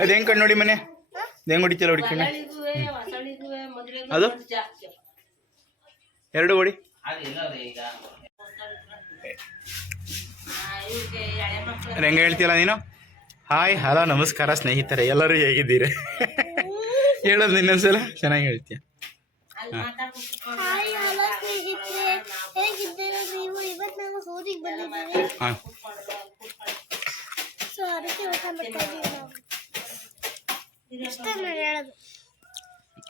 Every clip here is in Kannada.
ಅದು ಹೆಂಗ್ ಕಣ್ಣು ನೋಡಿ ಮನೆ? ಹೆಂಗ್ ಹೊಡಿತಿಲ್ಲ ಹೊಡಿ ಕಣ್ಣು? ಅದು? ಎರಡು ಹೊಡಿ. ಅದು ಹೆಂಗ ಹೇಳ್ತೀಯಲ್ಲ ನೀನು? ಹಾಯ್ ಹಲೋ ನಮಸ್ಕಾರ ಸ್ನೇಹಿತರೆ ಎಲ್ಲರೂ ಹೇಗಿದ್ದೀರಿ? ಹೇಳೋದು ನಿನ್ನೊಂದ್ಸಲ ಚೆನ್ನಾಗಿ ಹೇಳ್ತೀಯ. ಹಾಯ್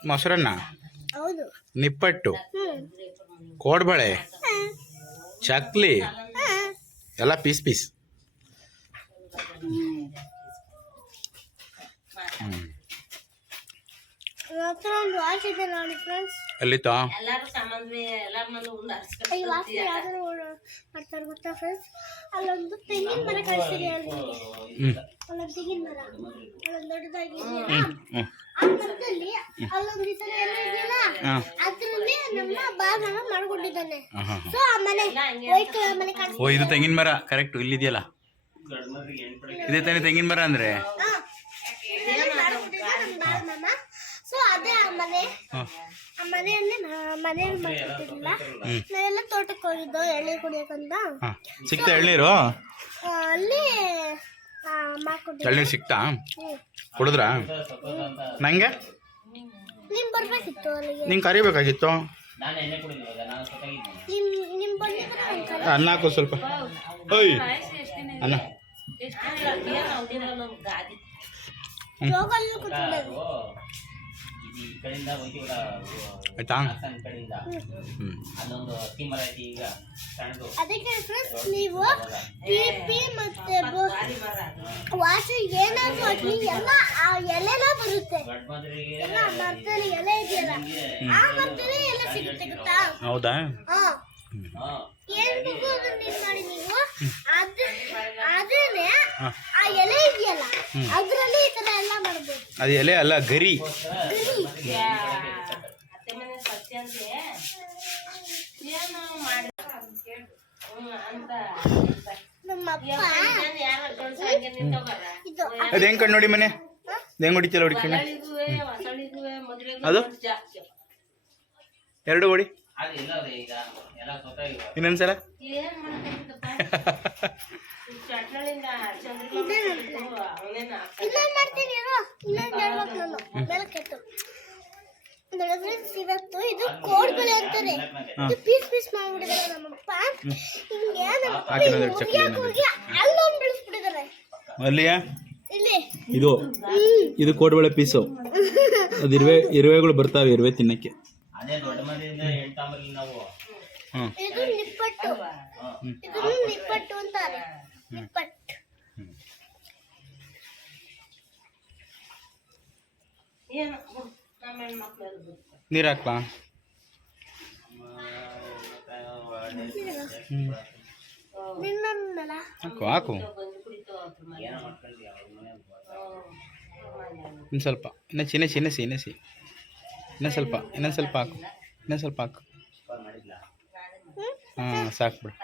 ಮೊಸರನ್ನ? ನಿಪ್ಪಟ್ಟು? ಹ್ಮ್. ಕೋಡ್ಬಳೆ? ಚಕ್ಲಿ? ಎಲ್ಲ ಪೀಸ್ ಪೀಸ್. ನನ್ನ ಹತ್ರ ಒಂದು ವಾಚ್ ಇದೆ ನೋಡಿ ಫ್ರೆಂಡ್ಸ್ ಎಲ್ಲಿತ್ತು? ಈ ವಾಚ್ ಯಾವ್ದಾರು ಮಾಡ್ತಾರೆ ಗೊತ್ತಾ ಫ್ರೆಂಡ್ಸ್ ಅಲ್ಲೊಂದು ತೆಂಗಿನ ಮರ ಕಳಿಸಿದೆ ಅಲ್ಲಿ. ಹ್ಞೂ ಅಲ್ಲೊಂದು ತೆಂಗಿನ ಮರ. ಅಲ್ಲೊಂದು ದೊಡ್ಡದಾಗಿ ಹ್ಞೂ ಆ ಮರದಲ್ಲಿ ಅಲ್ಲೊಂದು ಈ ತರ ಎಲ್ಲ ಇದೆಯಲ್ಲ? ಹಾಂ. ಅದ್ರಲ್ಲಿ ನಮ್ಮ ಬಾಬನ ಮಾಡ್ಕೊಂಡಿದ್ದಾನೆ. ಸೊ ಆ ಮನೆ ವೈಟ್ ಕಲರ್ ಮನೆ ಕಾಣಿಸ್ತಾ ಓ ಇದು ತೆಂಗಿನ ಮರ. ಕರೆಕ್ಟು ಇಲ್ಲಿದೆಯಲ್ಲ? ಇದೇ ತಾನೇ ತೆಂಗಿನ ಮರ ಅಂದರೆ? ಸೊ ಅದೇ ಆ ಮನೆ ಹಾಂ. ಆ ಮನೆಯಲ್ಲಿ ಮನೆಯಲ್ಲಿ ಮಾಡ್ಕೊತಿರ್ಲಿಲ್ಲ ನಾವೆಲ್ಲ ತೋಟಕ್ಕೆ ಹೋಗಿದ್ದು ಹಾಂ. ಸಿಕ್ತಾ ಎಳ್ನೀರು? ಆ, ಅಲ್ಲಿ ಮಾಡ್ಕೊಟ್ಟಿದ್ದು ಎಳ್ನೀರು ಸಿಕ್ತಾ. ಕುಡಿದ್ರಾ? ನಂಗೆ? ನಿಮ್ ಬರ್ಬೇಕಿತ್ತು ಅಲ್ಲಿಗೆ? ನಿಂಗೆ ಕರಿಬೇಕಾಗಿತ್ತು? ನಿಮ್ ಬಂದಿದ್ರೆ. ಅನ್ನ ಹಾಕು ಸ್ವಲ್ಪ. ಓಯ್ ಅನ್ನ. ಜೋಗಲ್ಲಿ ಕೂತ್ಕೊಂಡಿದ್ದು. ಆಯ್ತಾ? ಕಡೆಯಿಂದ ಅದೊಂದು ತಿಮ್ಮರ ಐತಿ ಈಗ ಸಣ್ಣದು ಅದಕ್ಕೆ ಫ್ರೆಂಡ್ಸ್ ನೀವು ಪಿ ಪಿ ಮತ್ತೆ ವಾಸು ಏನಾದ್ರು ಆಗ್ಲಿ ಎಲ್ಲ ಆ ಎಲೆನ ಬರುತ್ತೆ. ಎಲ್ಲ ಮರದಲ್ಲಿ ಎಲೆ ಇದೆಯಲ್ಲ ಆ ಮರದಲ್ಲಿ ಎಲ್ಲ ಸಿಗುತ್ತೆ ಗೊತ್ತಾ? ಹೌದಾ? ಹಾ. ಹಾ ಏನ್ ಅದನ್ನ ಮಾಡಿ ನೀವು? ಅದ ಅದೇನೆ ಆ ಎಲೆ ಇದೆಯಲ್ಲ ಅದರಲ್ಲಿ ಈ ತರ ಎಲ್ಲ ಮಾಡ್ಬೋದು. ಅದು ಎಲೆ ಅಲ್ಲ ಗರಿ. ಅತ್ತೆ ಮನೆ ಅಂತೆ ಏನು ಅಂತ ಇದು ಹೆಂಗ್ ಕಣ್ಣು ನೋಡಿ ಮನೆ? ಅದು ಹೆಂಗ್ ಹೊಡಿತಿಲ್ಲ ಹೊಡಿ ಕಣ್ಣು? ಅದು? ಎರಡು ಹೊಡಿ. ಅದು ಇನ್ನೊಂದ್ಸಲ? ಇನ್ನೊಂದ್ ಮಾಡ್ತೀನಿ ಬೆಳಕೆತ್ತು ಇವತ್ತು ಇದು ಕೋಡ್ಬಳೆ ಅಂತಾರೆ. ಇದು ಪೀಸ್ ಪೀಸ್ ಮಾಡ್ಬಿಟ್ಟಿದ್ದಾರೆ ನಮ್ಮಪ್ಪ ಹಿಂಗೆ ನಮ್ಮ ಹಿಂಗ್ ಅಲ್ಲೊಂದು ಬೆಳೆಸ್ಬಿಟ್ಟಿದ್ದಾರೆ ಅಲ್ಲಿಯ? ಇಲ್ಲಿ. ಇದು? ಇದು ಕೋಡ್ಬಳೆ ಪೀಸು. ಅದು ಇರುವೆ ಇರುವೆಗಳು ಬರ್ತಾವೆ ಇರುವೆ ತಿನ್ನಕ್ಕೆ. ಅದೇ ದೊಡ್ಡ ಮನೆಯಿಂದ ಹೇಳ್ತಾಂಬರ್ಲಿ ನಾವು. ಇದು ನಿಪ್ಪಟ್ಟು. ಇದು ನಿಪ್ಪಟ್ಟು ಅಂತಾರೆ. ನಿಪ್ಪಟ್ಟು. ಏನು ನಮ್ಮ ಹೆಣ್ಮಕ್ಳು ಅದು ನೀರು ಹಾಕ್ಲಾ? ಹಾಕು ಹಾಕು. ಇನ್ನು ಸ್ವಲ್ಪ ಇನ್ನು ಚಿನ್ನಸಿ ಇನ್ನಸಿ ಇನ್ನಸಿ ಇನ್ನೊಂದು ಸ್ವಲ್ಪ ಇನ್ನೊಂದು ಸ್ವಲ್ಪ ಹಾಕು, ಇನ್ನೊಂದು ಸ್ವಲ್ಪ ಹಾಕು. ಹಾಂ, ಸಾಕು ಬಿಡು.